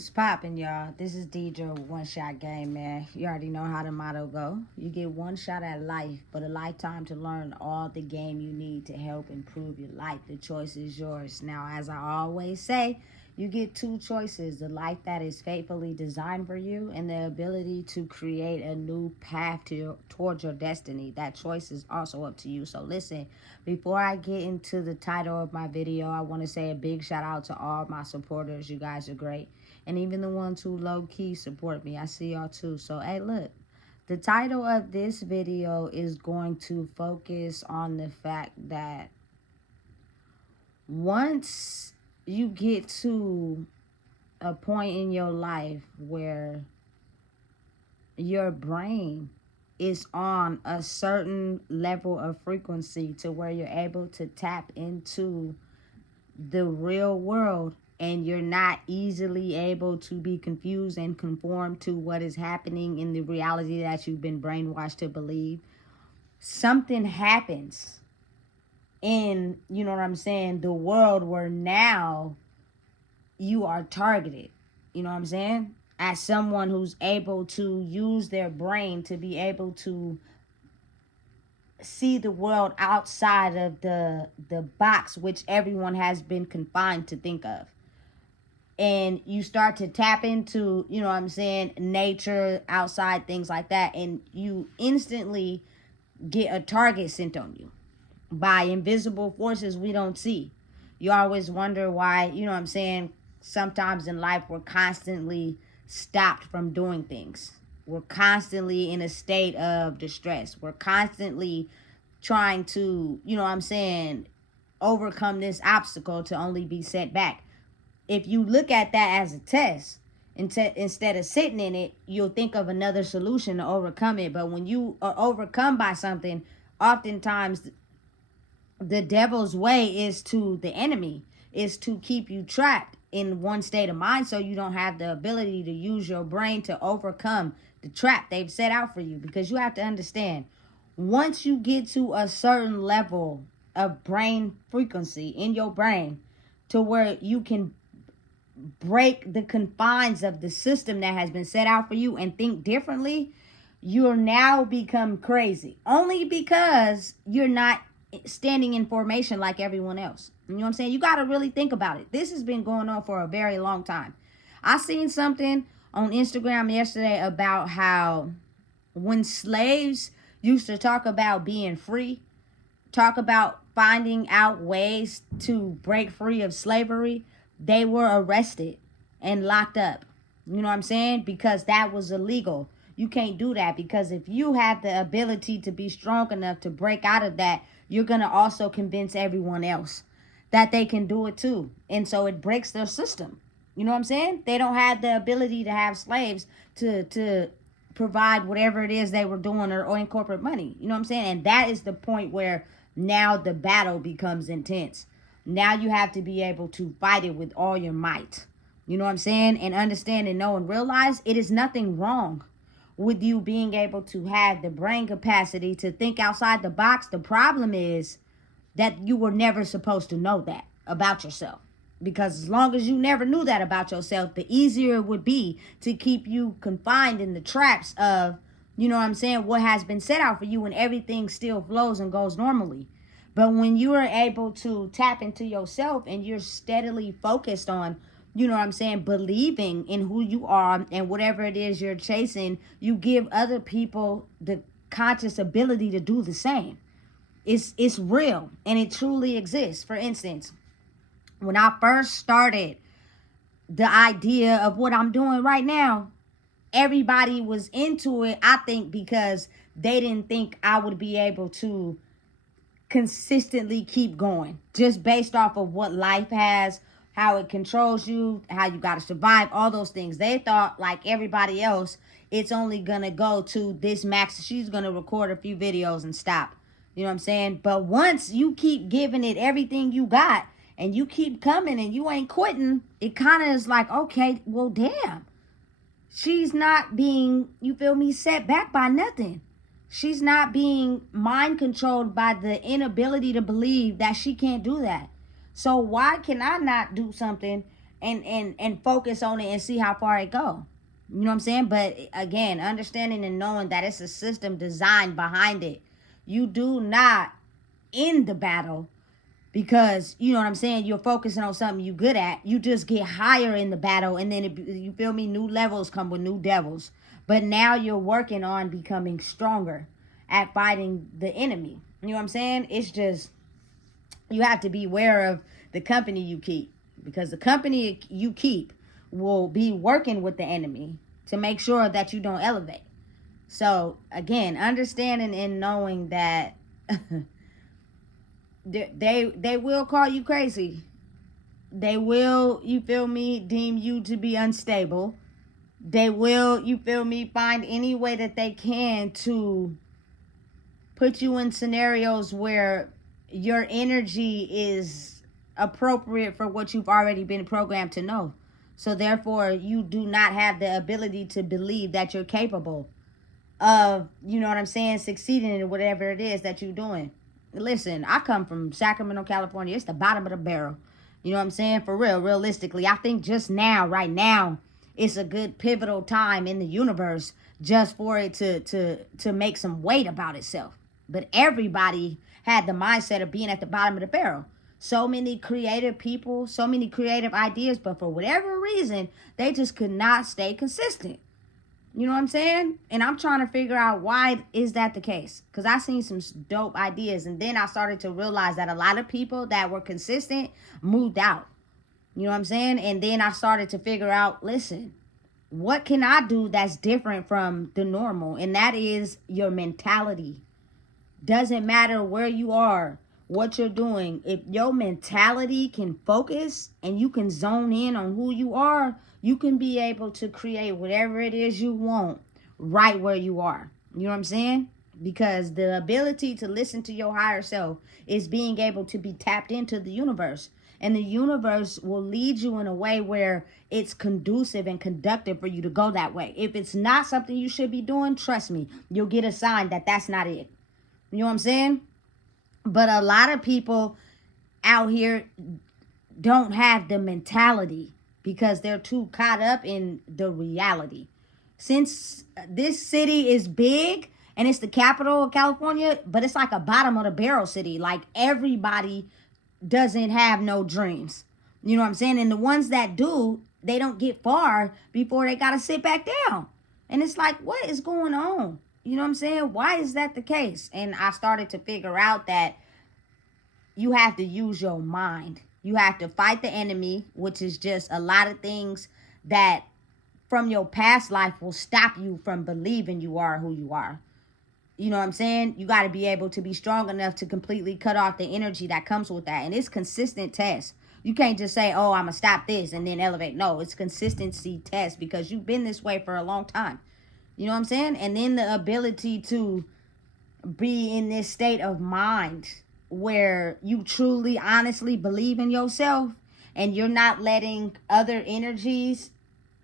What's poppin', y'all? This is DJ One Shot Game, man. You already know how the motto go. You get one shot at life, but a lifetime to learn all the game you need to help improve your life. The choice is yours. Now, as I always say, you get two choices: the life that is faithfully designed for you, and the ability to create a new path towards your destiny. That choice is also up to you. So listen, before I get into the title of my video, I want to say a big shout out to all my supporters. You guys are great. And even the ones who low-key support me. I see y'all too. So, hey, look. The title of this video is going to focus on the fact that once you get to a point in your life where your brain is on a certain level of frequency to where you're able to tap into the real world, and you're not easily able to be confused and conform to what is happening in the reality that you've been brainwashed to believe, something happens in, you know what I'm saying, the world where now you are targeted, you know what I'm saying, as someone who's able to use their brain to be able to see the world outside of the box which everyone has been confined to think of. And you start to tap into, you know what I'm saying, nature, outside, things like that. And you instantly get a target sent on you by invisible forces we don't see. You always wonder why, you know what I'm saying, sometimes in life we're constantly stopped from doing things. We're constantly in a state of distress. We're constantly trying to, you know what I'm saying, overcome this obstacle to only be set back. If you look at that as a test, instead of sitting in it, you'll think of another solution to overcome it. But when you are overcome by something, oftentimes the devil's way is to the enemy, is to keep you trapped in one state of mind so you don't have the ability to use your brain to overcome the trap they've set out for you. Because you have to understand, once you get to a certain level of brain frequency in your brain to where you can break the confines of the system that has been set out for you and think differently, you're now become crazy. Only because you're not standing in formation like everyone else. You know what I'm saying? You got to really think about it. This has been going on for a very long time. I seen something on Instagram yesterday about how when slaves used to talk about being free, talk about finding out ways to break free of slavery, they were arrested and locked up. You know what I'm saying? Because that was illegal. You can't do that, because if you have the ability to be strong enough to break out of that, you're going to also convince everyone else that they can do it too. And so it breaks their system. You know what I'm saying? They don't have the ability to have slaves to provide whatever it is they were doing, or in corporate money. You know what I'm saying? And that is the point where now the battle becomes intense. Now you have to be able to fight it with all your might. You know what I'm saying? And understand and know and realize it is nothing wrong with you being able to have the brain capacity to think outside the box. The problem is that you were never supposed to know that about yourself. Because as long as you never knew that about yourself, the easier it would be to keep you confined in the traps of, you know what I'm saying, what has been set out for you, and everything still flows and goes normally. But when you are able to tap into yourself and you're steadily focused on, you know what I'm saying, believing in who you are and whatever it is you're chasing, you give other people the conscious ability to do the same. It's real, and it truly exists. For instance, when I first started the idea of what I'm doing right now, everybody was into it, I think, because they didn't think I would be able to consistently keep going, just based off of what life has, how it controls you, how you got to survive, all those things. They thought, like everybody else, it's only going to go to this max. She's going to record a few videos and stop. You know what I'm saying? But once you keep giving it everything you got and you keep coming and you ain't quitting, it kind of is like, okay, well, damn. She's not being, you feel me, set back by nothing. She's not being mind controlled by the inability to believe that she can't do that. So why can I not do something and focus on it and see how far it go. You know what I'm saying? But again, understanding and knowing that it's a system designed behind it. You do not end the battle because, you know what I'm saying, you're focusing on something you good at. You just get higher in the battle, and then you feel me, new levels come with new devils. But now you're working on becoming stronger at fighting the enemy. You know what I'm saying? It's just, you have to be aware of the company you keep, because the company you keep will be working with the enemy to make sure that you don't elevate. So again, understanding and knowing that they will call you crazy. They will, you feel me, deem you to be unstable. They will, you feel me, find any way that they can to put you in scenarios where your energy is appropriate for what you've already been programmed to know. So therefore, you do not have the ability to believe that you're capable of, you know what I'm saying, succeeding in whatever it is that you're doing. Listen, I come from Sacramento, California. It's the bottom of the barrel. You know what I'm saying? For real, realistically, I think just now, right now, it's a good pivotal time in the universe just for it to make some weight about itself. But everybody had the mindset of being at the bottom of the barrel. So many creative people, so many creative ideas, but for whatever reason, they just could not stay consistent. You know what I'm saying? And I'm trying to figure out why is that the case. Because I seen some dope ideas. And then I started to realize that a lot of people that were consistent moved out. You know what I'm saying? And then I started to figure out, listen, what can I do that's different from the normal? And that is your mentality. Doesn't matter where you are, what you're doing. If your mentality can focus and you can zone in on who you are, you can be able to create whatever it is you want right where you are. You know what I'm saying? Because the ability to listen to your higher self is being able to be tapped into the universe. And the universe will lead you in a way where it's conducive and conductive for you to go that way. If it's not something you should be doing, trust me, you'll get a sign that that's not it. You know what I'm saying? But a lot of people out here don't have the mentality because they're too caught up in the reality. Since this city is big and it's the capital of California, but it's like a bottom of the barrel city. Like everybody doesn't have no dreams. You know what I'm saying? And the ones that do, they don't get far before they got to sit back down. And it's like, what is going on? You know what I'm saying? Why is that the case? And I started to figure out that you have to use your mind. You have to fight the enemy, which is just a lot of things that from your past life will stop you from believing you are who you are. You know what I'm saying? You got to be able to be strong enough to completely cut off the energy that comes with that. And it's consistent tests. You can't just say, oh, I'm going to stop this and then elevate. No, it's consistency test because you've been this way for a long time. You know what I'm saying? And then the ability to be in this state of mind where you truly, honestly believe in yourself and you're not letting other energies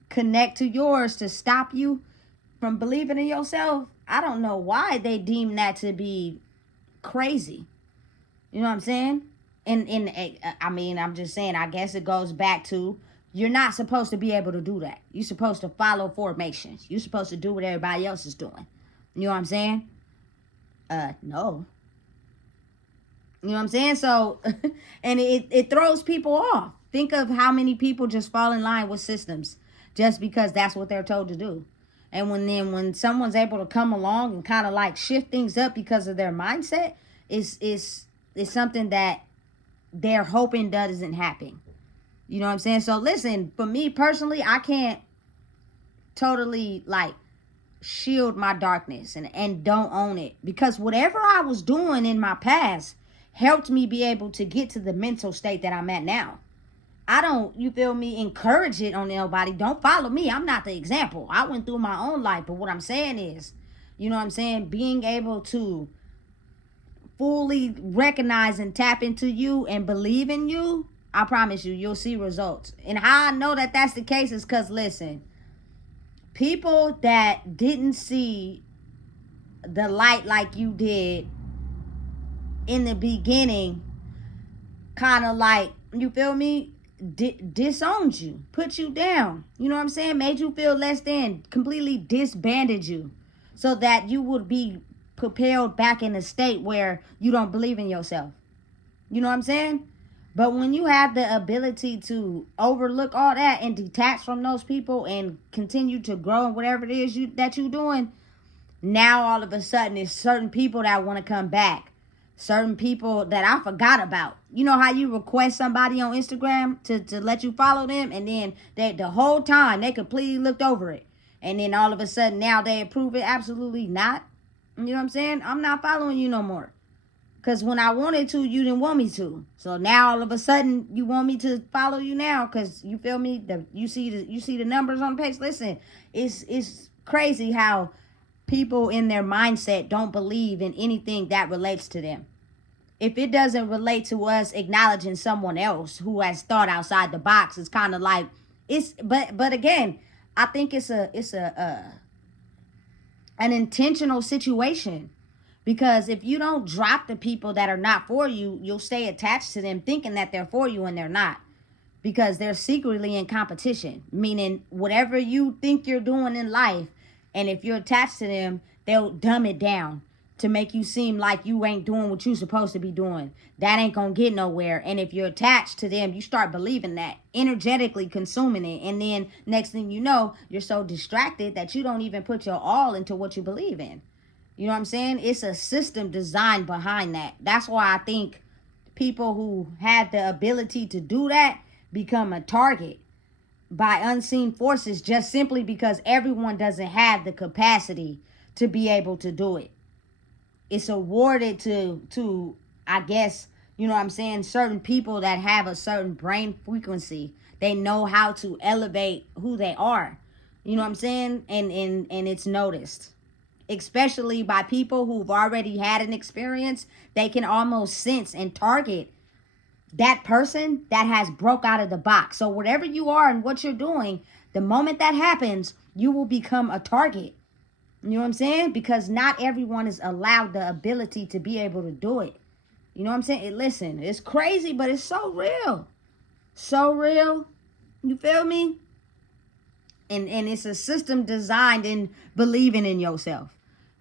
connect to yours to stop you from believing in yourself. I don't know why they deem that to be crazy. You know what I'm saying? And I mean, I'm just saying, I guess it goes back to you're not supposed to be able to do that. You're supposed to follow formations. You're supposed to do what everybody else is doing. You know what I'm saying? No. You know what I'm saying? So, and it throws people off. Think of how many people just fall in line with systems just because that's what they're told to do. And when someone's able to come along and kind of like shift things up because of their mindset, is something that they're hoping doesn't happen. You know what I'm saying? So listen, for me personally, I can't totally like shield my darkness and don't own it, because whatever I was doing in my past helped me be able to get to the mental state that I'm at now. I don't, you feel me, encourage it on nobody. Don't follow me. I'm not the example. I went through my own life. But what I'm saying is, you know what I'm saying, being able to fully recognize and tap into you and believe in you, I promise you, you'll see results. And how I know that that's the case is because, listen, people that didn't see the light like you did in the beginning, kind of like, you feel me, disowned you, put you down, you know what I'm saying, made you feel less than, completely disbanded you, so that you would be propelled back in a state where you don't believe in yourself. You know what I'm saying? But when you have the ability to overlook all that and detach from those people and continue to grow in whatever it is that you're doing, now all of a sudden it's certain people that want to come back. Certain people that I forgot about. You know how you request somebody on Instagram to let you follow them, and then the whole time they completely looked over it. And then all of a sudden now they approve it? Absolutely not. You know what I'm saying? I'm not following you no more. Because when I wanted to, you didn't want me to. So now all of a sudden you want me to follow you now because you feel me? You see the numbers on the page. Listen, it's crazy how people in their mindset don't believe in anything that relates to them. If it doesn't relate to us acknowledging someone else who has thought outside the box, it's kind of like but again, I think it's an intentional situation. Because if you don't drop the people that are not for you, you'll stay attached to them thinking that they're for you and they're not. Because they're secretly in competition. Meaning whatever you think you're doing in life, and if you're attached to them, they'll dumb it down to make you seem like you ain't doing what you're supposed to be doing. That ain't gonna get nowhere. And if you're attached to them, you start believing that, energetically consuming it. And then next thing you know, you're so distracted that you don't even put your all into what you believe in. You know what I'm saying? It's a system designed behind that. That's why I think people who had the ability to do that become a target by unseen forces, just simply because everyone doesn't have the capacity to be able to do it. It's awarded to I guess, you know what I'm saying, certain people that have a certain brain frequency. They know how to elevate who they are. You know what I'm saying? And it's noticed, especially by people who've already had an experience. They can almost sense and target that person that has broke out of the box. So whatever you are and what you're doing, the moment that happens, you will become a target. You know what I'm saying? Because not everyone is allowed the ability to be able to do it. You know what I'm saying? Listen, it's crazy, but it's so real. So real. You feel me? And it's a system designed in believing in yourself.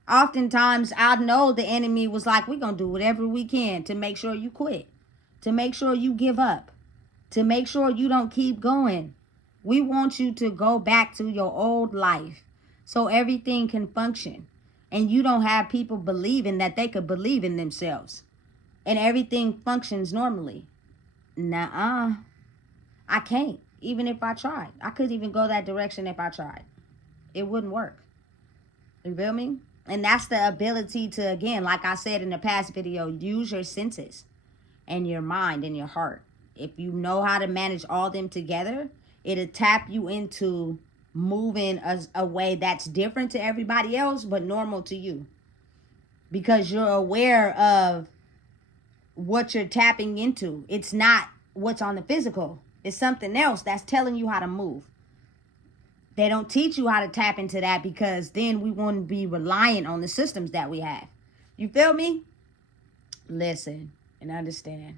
Oftentimes, I know the enemy was like, we're going to do whatever we can to make sure you quit, to make sure you give up, to make sure you don't keep going. We want you to go back to your old life so everything can function. And you don't have people believing that they could believe in themselves. And everything functions normally. Nuh-uh. I can't, even if I tried. I couldn't even go that direction if I tried. It wouldn't work. You feel me? And that's the ability to, again, like I said in the past video, use your senses and your mind and your heart. If you know how to manage all them together, it'll tap you into moving a way that's different to everybody else, but normal to you. Because you're aware of what you're tapping into. It's not what's on the physical. It's something else that's telling you how to move. They don't teach you how to tap into that because then we won't be reliant on the systems that we have. You feel me? Listen and understand.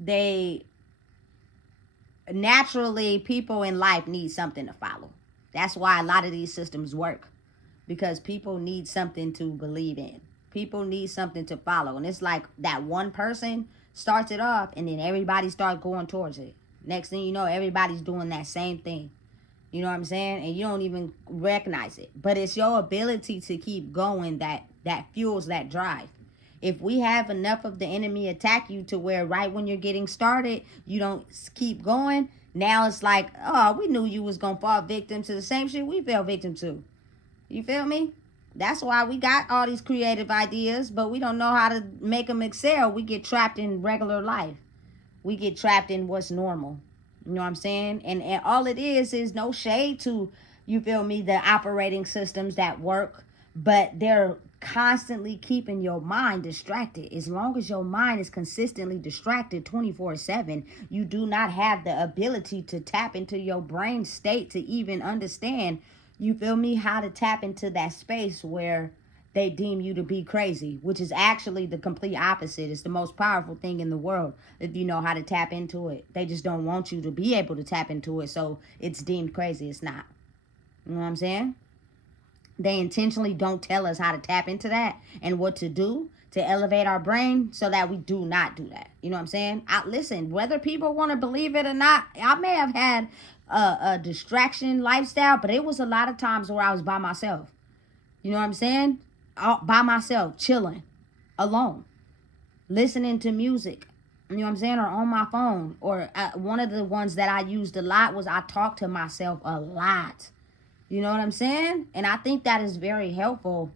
They naturally, people in life need something to follow. That's why a lot of these systems work, because people need something to believe in. People need something to follow. And it's like that one person starts it off and then everybody starts going towards it. Next thing you know, everybody's doing that same thing. You know what I'm saying? And you don't even recognize it. But it's your ability to keep going that fuels that drive. If we have enough of the enemy attack you to where right when you're getting started, you don't keep going. Now it's like, oh, we knew you was going to fall victim to the same shit we fell victim to. You feel me? That's why we got all these creative ideas, but we don't know how to make them excel. We get trapped in regular life. We get trapped in what's normal. You know what I'm saying? And all it is no shade to, you feel me, the operating systems that work, but they're constantly keeping your mind distracted. As long as your mind is consistently distracted 24/7, you do not have the ability to tap into your brain state to even understand, you feel me, how to tap into that space where they deem you to be crazy, which is actually the complete opposite. It's the most powerful thing in the world if you know how to tap into it. They just don't want you to be able to tap into it, so it's deemed crazy. It's not. You know what I'm saying? They intentionally don't tell us how to tap into that and what to do to elevate our brain so that we do not do that. You know what I'm saying? Listen, whether people want to believe it or not, I may have had a distraction lifestyle, but it was a lot of times where I was by myself. You know what I'm saying? By myself, chilling, alone, listening to music. You know what I'm saying? Or on my phone. Or one of the ones that I used a lot was I talked to myself a lot. You know what I'm saying? And I think that is very helpful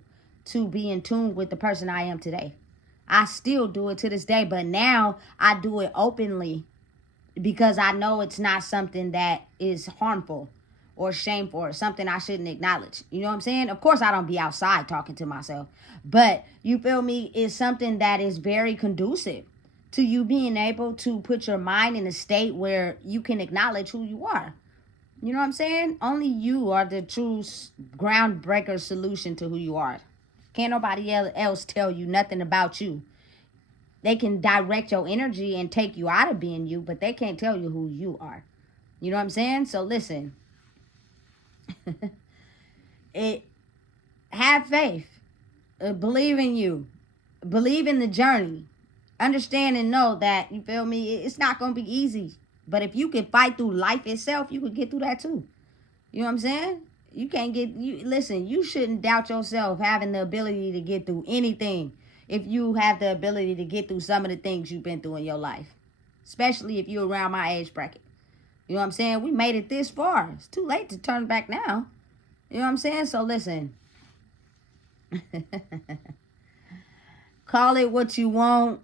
to be in tune with the person I am today. I still do it to this day, but now I do it openly because I know it's not something that is harmful or shameful or something I shouldn't acknowledge. You know what I'm saying? Of course, I don't be outside talking to myself, but you feel me? It's something that is very conducive to you being able to put your mind in a state where you can acknowledge who you are. You know what I'm saying? Only you are the true groundbreaker solution to who you are. Can't nobody else tell you nothing about you. They can direct your energy and take you out of being you, but they can't tell you who you are. You know what I'm saying? So listen. Have faith. Believe in you. Believe in the journey. Understand and know that, you feel me, it's not going to be easy. But if you can fight through life itself, you can get through that too. You know what I'm saying? You can't listen, you shouldn't doubt yourself having the ability to get through anything if you have the ability to get through some of the things you've been through in your life. Especially if you're around my age bracket. You know what I'm saying? We made it this far. It's too late to turn back now. You know what I'm saying? So listen. Call it what you want.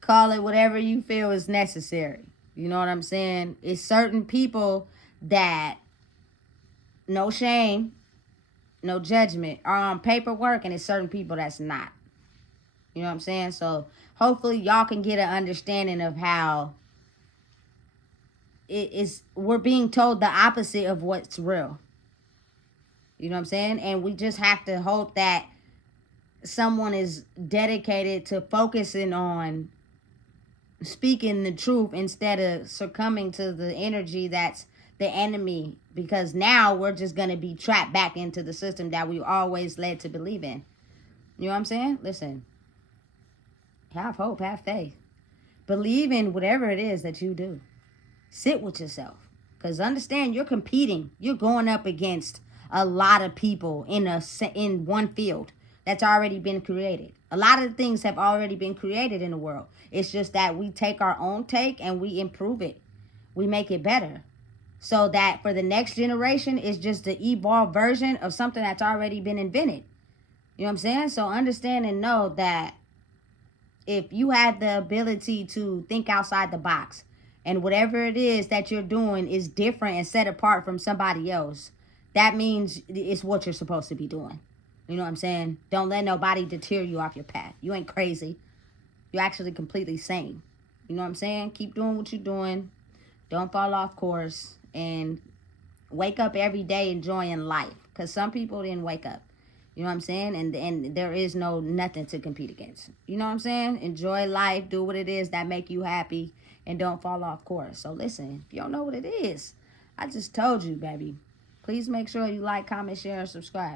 Call it whatever you feel is necessary. You know what I'm saying? It's certain people that, no shame, no judgment, are on paperwork, and it's certain people that's not. You know what I'm saying? So hopefully y'all can get an understanding of how we're being told the opposite of what's real. You know what I'm saying? And we just have to hope that someone is dedicated to focusing on speaking the truth instead of succumbing to the energy that's the enemy, because now we're just going to be trapped back into the system that we always led to believe in. You know what I'm saying? Listen, have hope, have faith, believe in whatever it is that you do. Sit with yourself, because understand you're competing. You're going up against a lot of people in one field that's already been created. A lot of things have already been created in the world. It's just that we take our own take and we improve it. We make it better. So that for the next generation, it's just the evolved version of something that's already been invented. You know what I'm saying? So understand and know that if you have the ability to think outside the box, and whatever it is that you're doing is different and set apart from somebody else, that means it's what you're supposed to be doing. You know what I'm saying? Don't let nobody deter you off your path. You ain't crazy. You're actually completely sane. You know what I'm saying? Keep doing what you're doing. Don't fall off course. And wake up every day enjoying life. Because some people didn't wake up. You know what I'm saying? And there is nothing to compete against. You know what I'm saying? Enjoy life. Do what it is that make you happy. And don't fall off course. So listen, if you don't know what it is, I just told you, baby. Please make sure you like, comment, share, and subscribe.